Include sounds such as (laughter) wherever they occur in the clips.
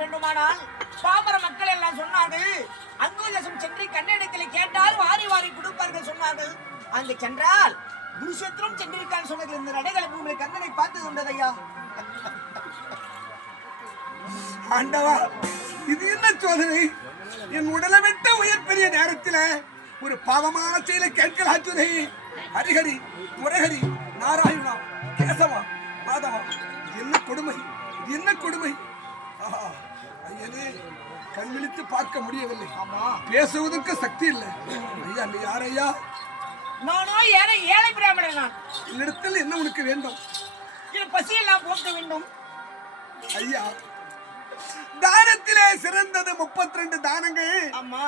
வேண்டுமானால் பாமர மக்கள் எல்லாம் சொன்னார்கள். அங்குதேசம் சென்று கண்ணெடுக்கலை கேட்டால் வாரி வாரி கொடுப்பார்கள் சொன்னார்கள். அங்கு சென்றால் குருஷேத்திரம் சென்றிருக்கான்னு சொன்னது இந்த நடைகளை உங்களை கண்ணனை பார்த்தது உண்டது ஆண்டவா இது என்ன சோதனை என் உடலை விட்டு உயிர் பெரிய நேரத்துல ஒரு பாவமான செயலை கேட்கலாச்சுதை ஹரிஹரி முரஹரி நாராயணா கேசவா மாதவா என்ன கொடுமை இது என்ன கொடுமை. ஐயனே கண் விழித்து பார்க்க முடியவில்லை. ஆமா. பேசுவதற்கு சக்தி இல்லை. ஐயா நீ யாரையா? நானோ ஏழை ஏழை பிராமணர் நான் என்னிடத்தில் என்ன உனக்கு வேண்டும்? என் பசியெல்லாம் போக்க வேண்டும். ஐயா தானத்திலே சிறந்தது முப்பத்தி ரெண்டு தானங்கள். ஆமா.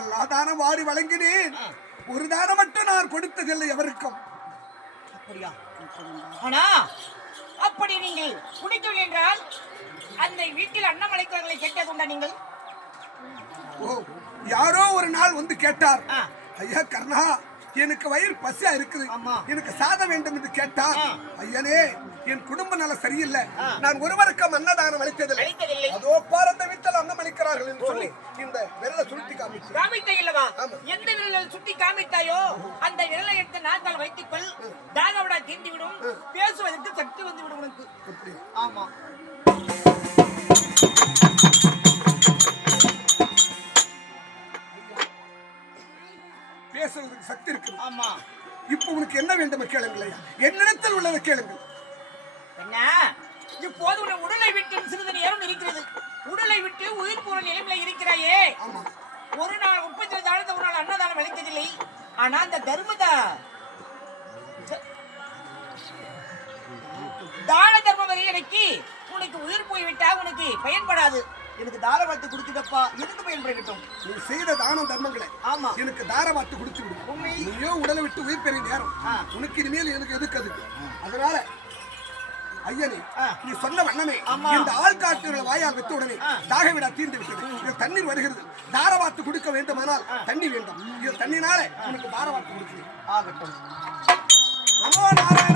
எல்லா தானம் வாரி வழங்கினேன். ஒரு தானம் மட்டும் நான் கொடுத்ததில்லை எவருக்கும். அப்படியா? ஆனா அப்படி நீங்கள் குடிக்கவில்லை என்றால் அந்த வீட்டில் அன்னமலைக்கிறவர்களை கேட்டதுண்டா நீங்கள்? ஓ யாரோ ஒரு நாள் வந்து கேட்டார். ஐயா கர்ணா எனக்கு வயிறு பசியா இருக்குது. எனக்கு சாதம் வேண்டும் என்று கேட்டார். ஐயனே என் குடும்ப நல சரியில்லை. நான் ஒருவருக்கும் அன்னதானம் அளித்ததில்லை. அதோ பார் அந்த வீட்டில் அன்னம் அளிக்கிறார்கள் என்று சொல்லி இந்த விரலை சுருட்டி காமிச்சு. காமித்த இல்லவா. எந்த விரலில் சுட்டி காமித்தாயோ அந்த விரலை எடுத்து நாக்கால் வைத்துக்கொள். தாகவிடா தீர்ந்து விடும் பேசுவதற்கு சக்தி வந்து விடும் உனக்கு. ஆமா. பேசுவதற்கு சக்தி இருக்குது. ஆமா. இப்போ உனக்கு என்ன வேண்டும் கேளுங்கள் என்னிடத்தில் உள்ளதை கேளுங்கள் என்ன இப்போது உன் உடலை விட்டு சிறிது நேரம் இருக்கிறது உடலை விட்டு உயிர் போற நிலைமையில இருக்கிறாயே ஆமா ஒரு நாள் முப்பத்தி ரெண்டு ஆண்டு ஒரு நாள் அன்னதானம் அளித்ததில்லை ஆனா அந்த தர்மத. தான தர்மம் வரை எனக்கு உனக்கு உயிர் போய்விட்டா உனக்கு பயன்படாது. எனக்கு தார வார்த்தை கொடுத்துட்டப்பா. எதுக்கு பயன்படட்டும். நீ செய்த தானம் தர்மங்களை. ஆமா. எனக்கு தாரவாத்து கொடுத்து விடு. நீயோ உடலை விட்டு உயிர் பெரிய நேரம். உனக்கு இனிமேல் எனக்கு எதுக்கு அதுக்கு அதனால ஐயனே. நீ சொன்ன வண்ணமே. இந்த ஆள்காட்டுகளை வாயால் விட்ட உடனே. தாக விடா தீர்ந்து விட்டது. தண்ணீர் வருகிறது. தாரவாத்து கொடுக்க வேண்டுமானால் தண்ணி வேண்டும். இது தண்ணினால உனக்கு தாரவாத்து கொடுக்கிறேன். ஆகட்டும். நமோ நாராயண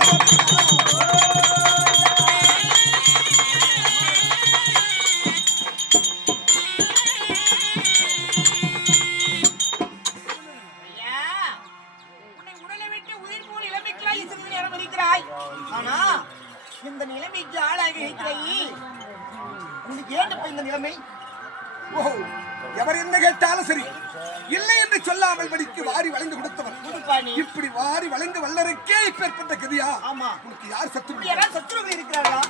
இப்படி வாரி வளைந்து வல்லருக்கே இப்பேற்பட்ட கதியா? ஆமா. உனக்கு யார் சத்து இப்படி யாராவது சத்துருகள் இருக்கிறார்களா?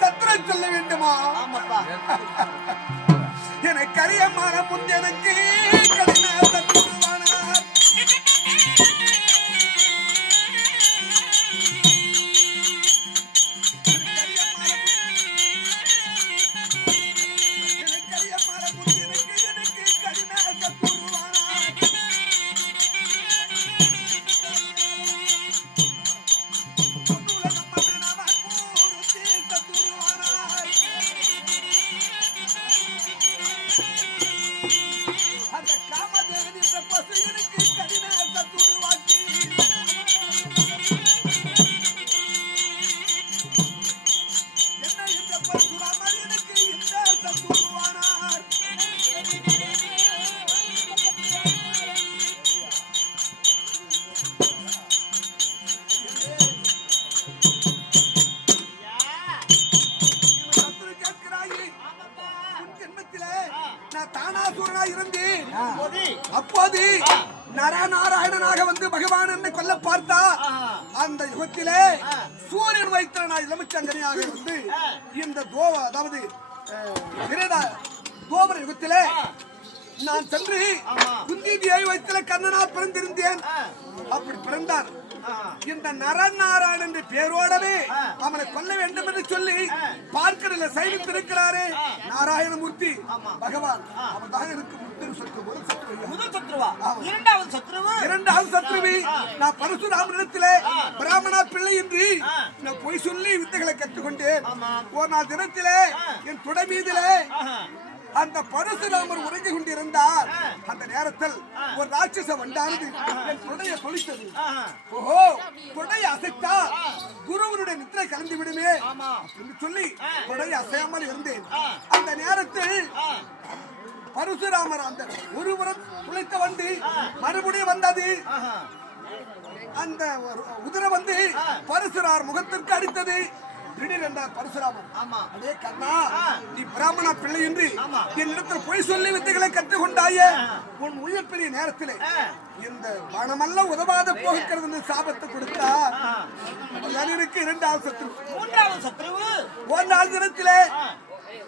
சத்திரம் சொல்ல வேண்டுமா? ஆமாப்பா. (laughs) எனக்கு அறியமான முன் எனக்கு. கொல்ல பார்த்தா. அந்த யுகத்திலே சூரியன் வைத்த நான் இளமச்சங்கனியாக வந்து இந்த தோ அதாவது தோபர யுகத்திலே நான் சென்று. குந்தி தேவி வயிற்றுல கண்ணனா பிறந்திருந்தேன். அப்படி பிறந்தான் ஆ, இந்த நரநாராயணன் என்ற பேரோடவே. அவனை கொல்ல வேண்டும் என்று சொல்லி. பார்க்கடல சைவித்திருக்கிறாரே. நாராயணமூர்த்தி. பகவான். அவன் தான் எனக்கு. முதல் சத்ருவா. இரண்டாவது சத்ருவு இரண்டாவது சத்ருவி ஆ. நான் பரசுராமனிடத்திலே. பிராமணா பிள்ளை என்று. நான் பொய் சொல்லி வித்தைகளை கற்றுக்கொண்டேன். ஒரு நாள் தினத்திலே. என் துடை மீதிலே அந்த பரசுராமர் உறங்கிக் கொண்டிருந்தார். அந்த நேரத்தில் ஒரு ராட்சச வண்டானது என் தொடையை தொழித்தது ஓஹோ தொடையை அசைத்தா குருவனுடைய நித்திரை கலந்து விடுமே என்று சொல்லி தொடையை கொடை அசையாமல் இருந்தேன். அந்த நேரத்தில் பரசுராமர் அந்த ஒருபுறம் துளைத்த வந்து மறுபடியும் வந்தது. அந்த ஒரு உதிரை வந்து பரசுரார் முகத்திற்கு அடித்தது. திடீர் என்றார் பரசுராமன் ஆமா. அடே கண்ணா ஆ. நீ பிராமண பிள்ளை என்று. என்னிடத்தில் பொய் சொல்லி வித்தைகளை கற்றுக்கொண்டாயே. உன் உயிர் பெரிய நேரத்திலே. இந்த பணமெல்லாம் உதவாத போகிறது சாபத்தை கொடுத்தா. எனக்கு இரண்டாவது சத்ரு மூன்றாவது சத்ருவு நாள் தினத்திலே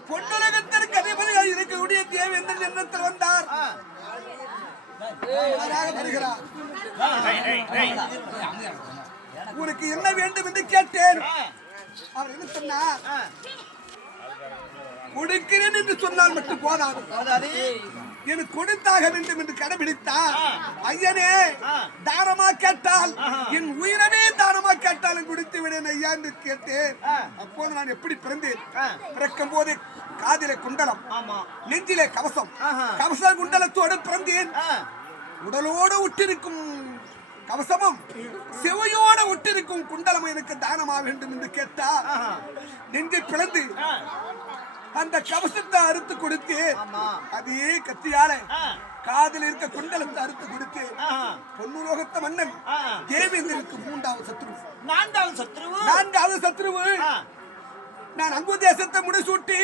பொன்னுலகத்திற்கு அதிபதியாக இருக்கக்கூடிய தேவேந்திரன் எண்ணத்தில் வந்தார் வருகிறார் உனக்கு என்ன வேண்டும் என்று கேட்டேன் அவர் என்ன. கொடுக்கிறேன் என்று சொன்னால் மட்டும் போதாது எனக்கு கொடுத்தாக வேண்டும் என்று கடைபிடித்தார். ஐயனே ஆ. தானமா கேட்டால். என் உயிரவே தானமா கேட்டாலும் கொடுத்து விடேன் ஐயா என்று கேட்டேன். அப்போது நான் எப்படி பிறந்தேன். பிறக்கும் போது காதிலே குண்டலம் நெஞ்சிலே கவசம். கவச குண்டலத்தோடு பிறந்தேன் உடலோடு ஒட்டிருக்கும் கவசமும் செவையோடு ஒட்டிருக்கும் குண்டலம் எனக்கு தானமா வேண்டும் என்று கேட்டார் ஆஹா. நெஞ்சை பிளந்து அந்த கவசத்தை அறுத்து கொடுத்து. அதே கத்தியால காதில் இருக்க குண்டலத்தை அறுத்து கொடுத்து ஆஹா. பொன்னுலோகத்த மன்னன். தேவேந்திரனுக்கு மூன்றாவது சத்ரு நான்காவது சத்ருவு நான்காவது சத்ருவு நான் அங்கு தேசத்தை முடிசூட்டி.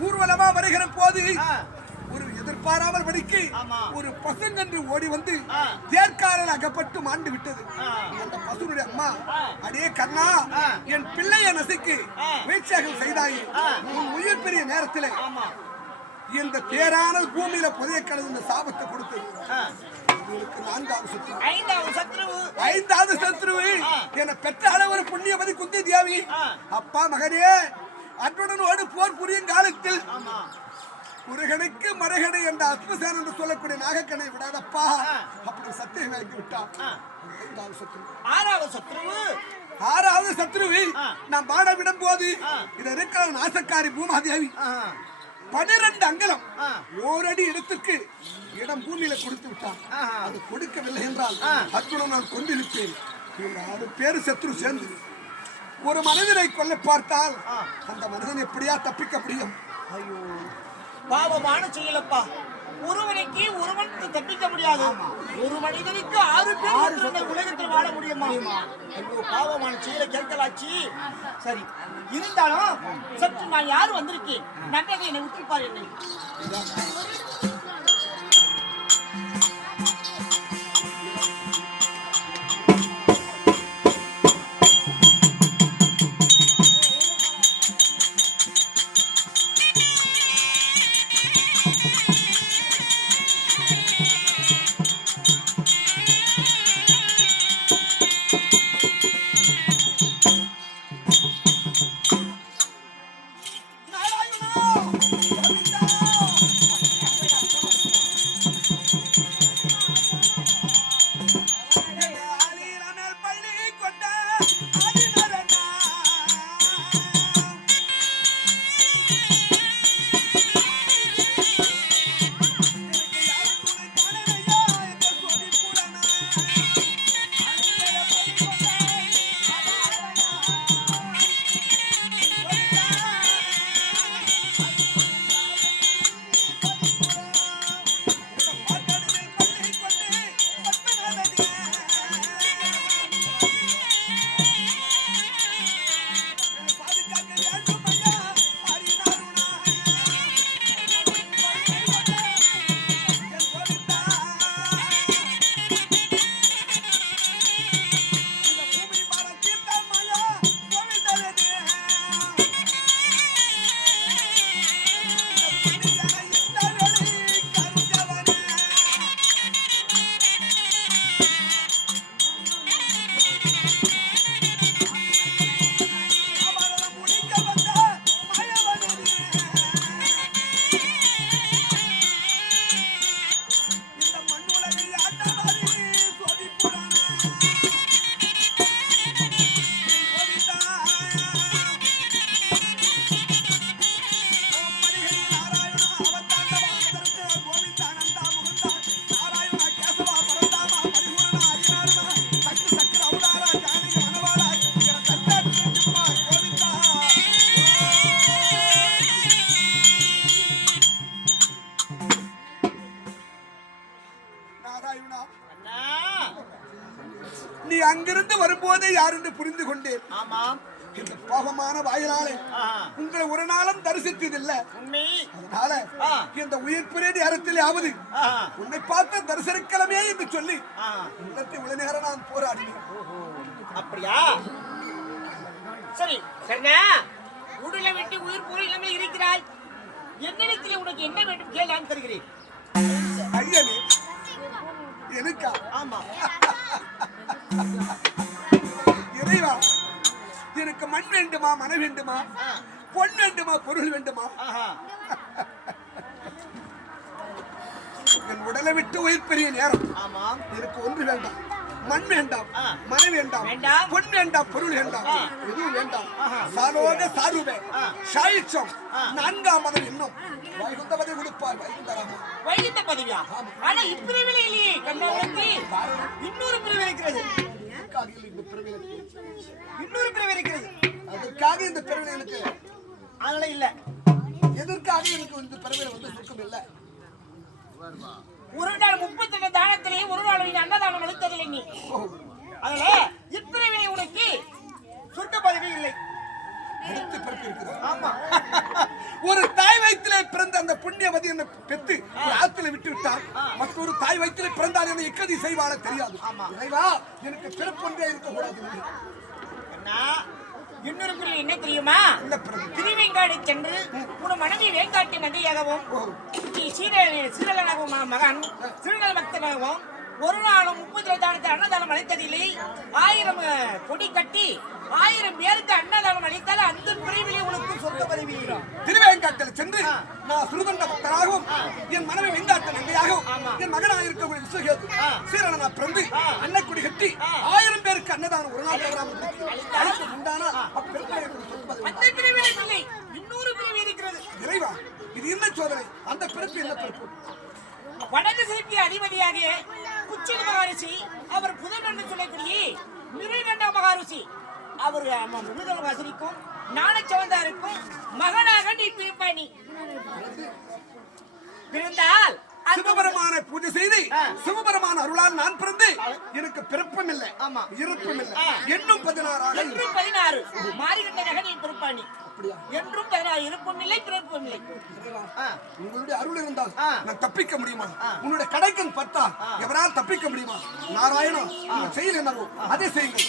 ஊர்வலமா வருகிற போது எதிர்பாராமல் படிக்கு. ஒரு பசுங்கன்று ஓடி வந்து. தேர்காலில் அகப்பட்டு மாண்டு விட்டது. அந்த பசுனுடைய அம்மா. அடே கண்ணா. என் பிள்ளைய நசுக்கு. வீழ்ச்சியாக செய்தாயே. உன் உயிர் பெரிய நேரத்திலே இந்த தேரான பூமியில புதைய கடந்த இந்த சாபத்தை கொடுத்து ஐந்தாவது சத்ருவு. என பெற்ற அளவு புண்ணியவதி குந்தி தேவி. அப்பா மகனே அன்றுடனோடு போர் புரியும் காலத்தில் ஆமா முருகனுக்கு மரகனை என்ற அத்மசேன் என்று சொல்லக்கூடிய நாகக்கனை விடாதப்பா. அப்படி சத்தியம் வாங்கி விட்டான் ஆறாவது சத்ருவு ஆறாவது சத்ருவி. நான் பாட விடும் போது. இது இருக்கிற நாசக்காரி பூமாதேவி. பனிரெண்டு அங்கலம். ஓரடி இடத்துக்கு இடம் பூமியில கொடுத்து விட்டான். அது கொடுக்கவில்லை என்றால். அத்துடன் நான் கொண்டிருப்பேன் ஆறு பேரு சத்ரு சேர்ந்து ஒரு மனிதனை கொல்ல பார்த்தால். அந்த மனிதன் எப்படியா தப்பிக்க முடியும் ஐயோ பாவமான செயலப்பா ஒருவனுக்கு ஒருவன் தப்பிக்க முடியாது. ஒரு மனிதனுக்கு ஆறு பேர் உலகத்தில் வாழ முடியுமா? பாவமான செயலை கேட்கலாச்சு. சரி இருந்தாலும் சற்று நான் யார் வந்திருக்கேன் நன்றதை என்னை விட்டுப்பார் என்னை. புரிந்து கொண்டேன் ஆமாம் இந்த பாவமான வாயிலாலே. உங்களை ஒரு நாளும் தரிசித்ததில்லை. அதனால. இந்த உயிர் பிரிய நேரத்திலேயாவது ஆஹா. உன்னை பார்த்து தரிசனிக்கலமே என்று சொல்லி. உள்ளத்தை இவ்வளவு நேரம் நான் போராடினேன். அப்படியா? சரி கண்ணா உடலை விட்டு உயிர் இல்லாமல் இருக்கிறாய். என்னிடத்தில் உனக்கு என்ன வேண்டும் கேள் நான் தருகிறேன். ஐயனே எனக்கா? ஆமா. (laughs) இறைவா எனக்கு மண் வேண்டுமா மன வேண்டுமா. பொன் வேண்டுமா பொருள் வேண்டுமா? என் உடலை விட்டு உயிர் பெரிய நேரம். எனக்கு ஒன்று வேண்டாம். மண் வேண்டாம். மன வேண்டாம். பொன் வேண்டாம் பொருள் வேண்டாம். எதுவும் வேண்டாம். சாலோக சாருவே. சாயிச்சம். நான்காம் மதம் இன்னும். வைகுந்த பதவி கொடுப்பார் வைகுந்தராமா வைகுந்த பதவியா ஆனா இப்பிரிவில் இல்லையே இன்னொரு பிரிவு இருக்கிறது. இந்த பிறவியில் இன்னொரு பிரிவு இருக்கிறது. அதற்காக இந்த பிறவியில் எனக்கு அதனால இல்ல. எதற்காக எனக்கு இந்த பிறவியில் வந்து சுருக்கம் இல்லை? ஒரு நாள் முப்பத்தி ரெண்டு தானத்திலேயே ஒரு நாள் நீ அன்னதானம் அளித்ததில்லை நீ. அதனால இப்பிரிவினை உனக்கு சுருக்க பதவி இல்லை. அடுத்த ஆமா. (laughs) ஒரு தாய் வயிற்றிலே பிறந்த அந்த புண்ணியவதி என்னை பெத்து ஒரு ஆத்துல விட்டு விட்டான் மற்றொரு தாய் வயிற்றிலே பிறந்தால் என்னை எக்கதி செய்வாள தெரியாது. ஆமா. இறைவா எனக்கு பிறப்பொன்றே இருக்கக்கூடாது. இன்னொரு பிரிவு என்ன தெரியுமா? திருவெங்காடு சென்று உன் மனைவி வேங்காட்டி நகையாகவும் ஓ. நீ சீர சீரலனாகவும் மகன் திருநல பக்தனாகவும் ஒரு நாளும் முப்பது ரெண்டாயிரத்தி அன்னதானம் அளித்ததில்லை. ஆயிரம் கொடி கட்டி ஆயிரம் பேருக்கு அன்னதானம் அளித்தால் அந்த பிரிவிலே உனக்கு சொந்த பதவி. திருவேங்காட்டில் சென்று. நான் சுருகண்ட பக்தராகவும் என் மனைவி வெங்காட்ட நந்தையாகவும் ஆமா. என் மகனாக இருக்கக்கூடிய விஸ்வகேது. சீரனை நான் பிறந்து. அன்னக்குடி கட்டி ஆ. ஆயிரம் பேருக்கு அன்னதானம் ஒரு நாள் தவறாமல் கொடுத்து அழைத்து உண்டானால் அப்பெருமை எனக்கு சொந்த பதவி அந்த பிரிவிலே இல்லை இன்னொரு பிரிவு இருக்கிறது இறைவா இது என்ன சோதனை அந்த பிறப்பு என்ன பிறப்பு வடக்கு சிற்பி அதிபதியாக குச்சிக மகாரிஷி அவர் புதன் என்று சொல்லக்கூடிய மிருகண்ட மகாரிஷி அவர் மிருதல வாசனிக்கும் ஞானச்சவந்தாருக்கும் மகனாக நீ பிரிப்பானி பிறந்தால் அந்த சிவபெருமான பூஜை செய்து ஆ. சிவபெருமான அருளால் நான் பிறந்து எனக்கு பிறப்பும் இல்லை ஆமா. இறப்பும் இல்லை. என்னும் பதினாறாக என்றும் பதினாறு. மாறிகண்டனாக நீ பிறப்பானி அப்படியா? என்றும் பதினாறு. இருப்பும் இல்லை பிறப்பும் இல்லை உங்களுடைய அருள் இருந்தால். நான் தப்பிக்க முடியுமா. உன்னுடைய கடைக்கன் பத்தா எவரால் தப்பிக்க முடியுமா? நாராயணா உங்க செயல் என்னவோ அதை செய்யுங்கள்.